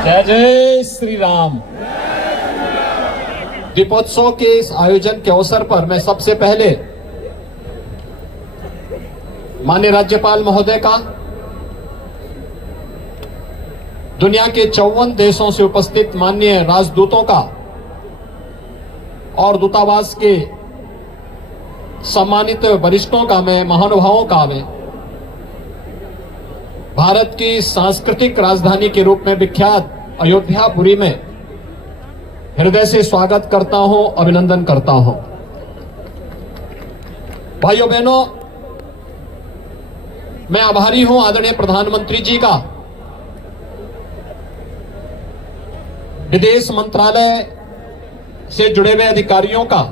जय जय श्री राम। दीपोत्सव के इस आयोजन के अवसर पर मैं सबसे पहले माननीय राज्यपाल महोदय का, दुनिया के 54 देशों से उपस्थित माननीय राजदूतों का और दूतावास के सम्मानित वरिष्ठों का, मैं महानुभावों का मैं भारत की सांस्कृतिक राजधानी के रूप में विख्यात अयोध्यापुरी में हृदय से स्वागत करता हूं, अभिनंदन करता हूं। भाइयों बहनों, मैं आभारी हूं आदरणीय प्रधानमंत्री जी का, विदेश मंत्रालय से जुड़े हुए अधिकारियों का,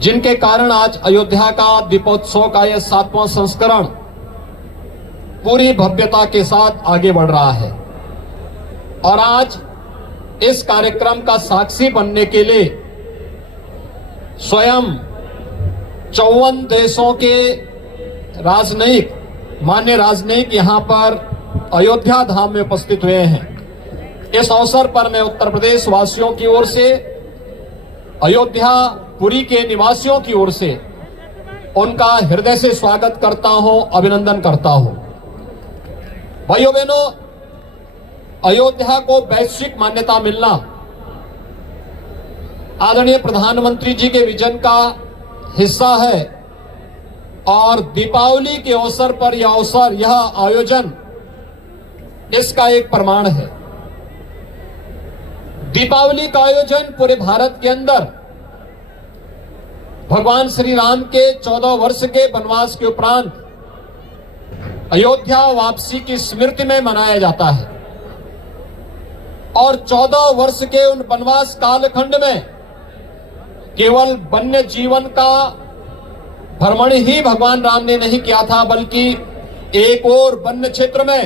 जिनके कारण आज अयोध्या का दीपोत्सव का यह 7वां संस्करण पूरी भव्यता के साथ आगे बढ़ रहा है। और आज इस कार्यक्रम का साक्षी बनने के लिए स्वयं 54 देशों के मान्य राजनयिक यहां पर अयोध्या धाम में उपस्थित हुए हैं। इस अवसर पर मैं उत्तर प्रदेश वासियों की ओर से, अयोध्यापुरी के निवासियों की ओर से उनका हृदय से स्वागत करता हूं, अभिनंदन करता हूं। भाइयों बहनों, अयोध्या को वैश्विक मान्यता मिलना आदरणीय प्रधानमंत्री जी के विजन का हिस्सा है और दीपावली के अवसर पर यह आयोजन इसका एक प्रमाण है। दीपावली का आयोजन पूरे भारत के अंदर भगवान श्री राम के 14 वर्ष के वनवास के उपरांत अयोध्या वापसी की स्मृति में मनाया जाता है। और 14 वर्ष के उन वनवास कालखंड में केवल वन्य जीवन का भ्रमण ही भगवान राम ने नहीं किया था, बल्कि एक और वन्य क्षेत्र में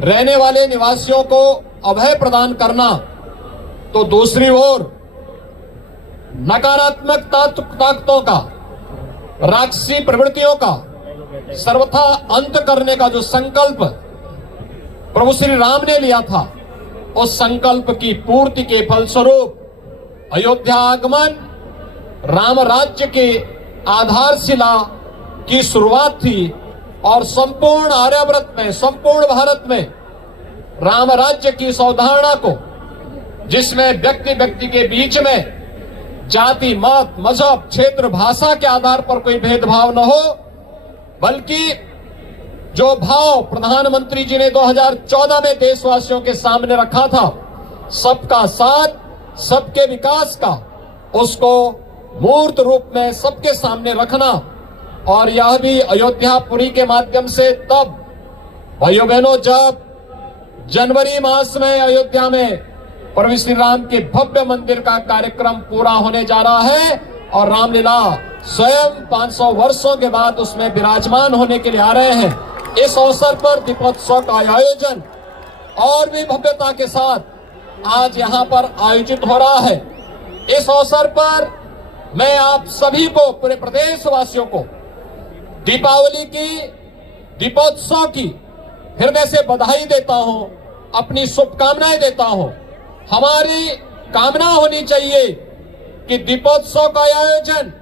रहने वाले निवासियों को अभय प्रदान करना, तो दूसरी ओर नकारात्मक ताकतों का, राक्षसी प्रवृत्तियों का सर्वथा अंत करने का जो संकल्प प्रभु श्री राम ने लिया था, उस संकल्प की पूर्ति के फलस्वरूप अयोध्या आगमन राम राज्य के आधारशिला की शुरुआत थी। और संपूर्ण आर्यावर्त में, संपूर्ण भारत में राम राज्य की इस अवधारणा को, जिसमें व्यक्ति के बीच में जाति, मत, मजहब, क्षेत्र, भाषा के आधार पर कोई भेदभाव न हो, बल्कि जो भाव प्रधानमंत्री जी ने 2014 में देशवासियों के सामने रखा था, सबका साथ, सबके विकास का, उसको मूर्त रूप में सबके सामने रखना। और यह भी अयोध्यापुरी के माध्यम से तब, भाइयों बहनों, जब जनवरी मास में अयोध्या में प्रभु श्री राम के भव्य मंदिर का कार्यक्रम पूरा होने जा रहा है और रामलीला स्वयं 500 वर्षों के बाद उसमें विराजमान होने के लिए आ रहे हैं। इस अवसर पर दीपोत्सव का आयोजन और भी भव्यता के साथ आज यहाँ पर आयोजित हो रहा है। इस अवसर पर मैं आप सभी को, पूरे प्रदेशवासियों को दीपावली की, दीपोत्सव की हृदय से बधाई देता हूं, अपनी शुभकामनाएं देता हूं। हमारी कामना होनी चाहिए कि दीपोत्सव का आयोजन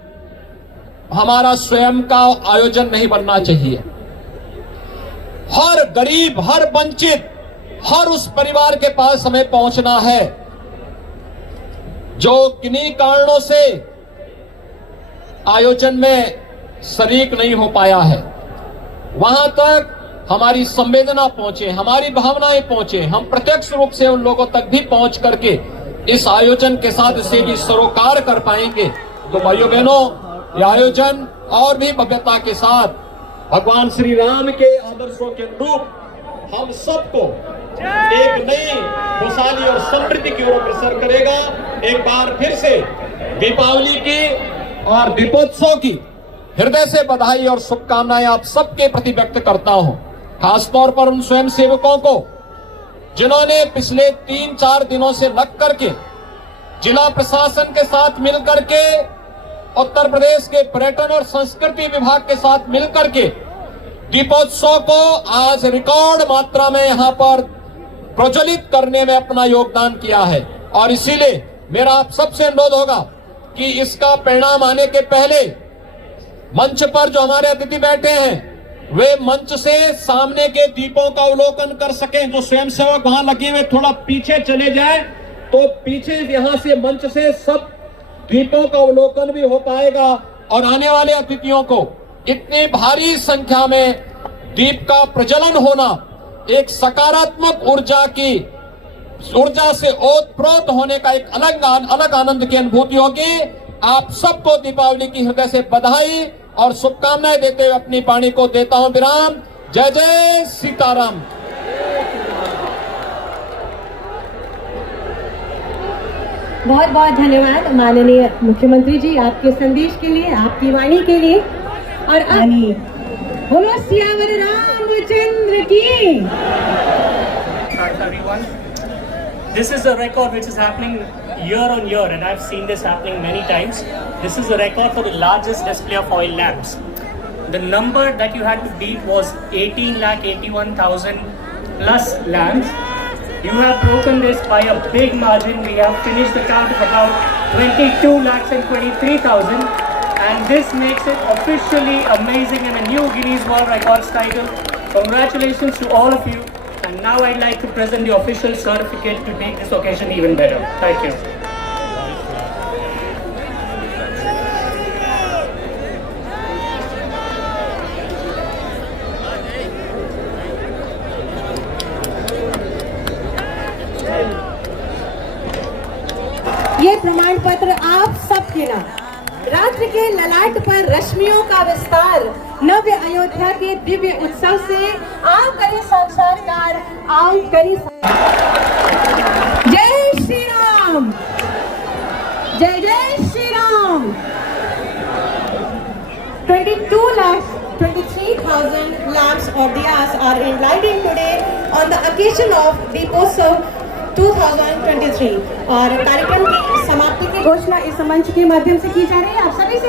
हमारा स्वयं का आयोजन नहीं बनना चाहिए। हर गरीब, हर वंचित, हर उस परिवार के पास हमें पहुंचना है जो किन्हीं कारणों से आयोजन में शरीक नहीं हो पाया है। वहां तक हमारी संवेदना पहुंचे, हमारी भावनाएं पहुंचे, हम प्रत्यक्ष रूप से उन लोगों तक भी पहुंच करके इस आयोजन के साथ इसे भी सरोकार कर पाएंगे। तो भाइयों बहनों, यह आयोजन और भी भव्यता के साथ भगवान श्री राम के आदर्शों के अनुरूप हम सबको एक नई खुशहाली और समृद्धि की ओर अग्रसर करेगा। एक बार फिर से दीपावली की और दीपोत्सव की हृदय से बधाई और शुभकामनाएं आप सबके प्रति व्यक्त करता हूं। खासतौर पर उन स्वयं सेवकों को जिन्होंने पिछले 3-4 दिनों से लग करके जिला प्रशासन के साथ मिलकर के, उत्तर प्रदेश के पर्यटन और संस्कृति विभाग के साथ मिलकर के दीपोत्सव को आज रिकॉर्ड मात्रा में यहां पर प्रज्वलित करने में अपना योगदान किया है। और इसीलिए मेरा आप सबसे अनुरोध होगा कि इसका परिणाम आने के पहले मंच पर जो हमारे अतिथि बैठे हैं वे मंच से सामने के दीपों का अवलोकन कर सकें। जो स्वयंसेवक वहां लगे हुए थोड़ा पीछे चले जाए तो पीछे यहां से मंच से सब दीपों का अवलोकन भी हो पाएगा और आने वाले अतिथियों को इतनी भारी संख्या में दीप का प्रज्वलन होना एक सकारात्मक ऊर्जा से ओतप्रोत होने का एक अलग आनंद की अनुभूति होगी। आप सबको दीपावली की हृदय से बधाई और शुभकामनाएं देते हुए अपनी वाणी को देता हूं विराम। जय जय सीताराम। बहुत बहुत धन्यवाद माननीय मुख्यमंत्री जी, आपके संदेश के लिए, आपकी वाणी के लिए। और बोलो सियावर रामचंद्र की। Everyone, this is a record which is happening year on year, and I've seen this happening many times. This is the record for the largest display of oil lamps. The number that you had to beat was 18,81,000 plus lamps. You have broken this by a big margin. We have finished the count of about 22,23,000, and this makes it officially amazing and a new Guinness World Records title. Congratulations to all of you. And now I'd like to present the official certificate to make this occasion even better. Thank you. ये प्रमाण पत्र आप सबके नाम। राष्ट्र के ललाट पर रश्मियों का विस्तार, नव्य अयोध्या के दिव्य उत्सव से आओ करें साक्षात्कार, आओ करें। जय श्री राम, जय जय Shri Ram. 22,23,000 lamps or diyas are lighting today on the occasion of Deepotsava 2023 और कार्यक्रम की समाप्ति की घोषणा इस मंच के माध्यम से की जा रही है। आप सभी से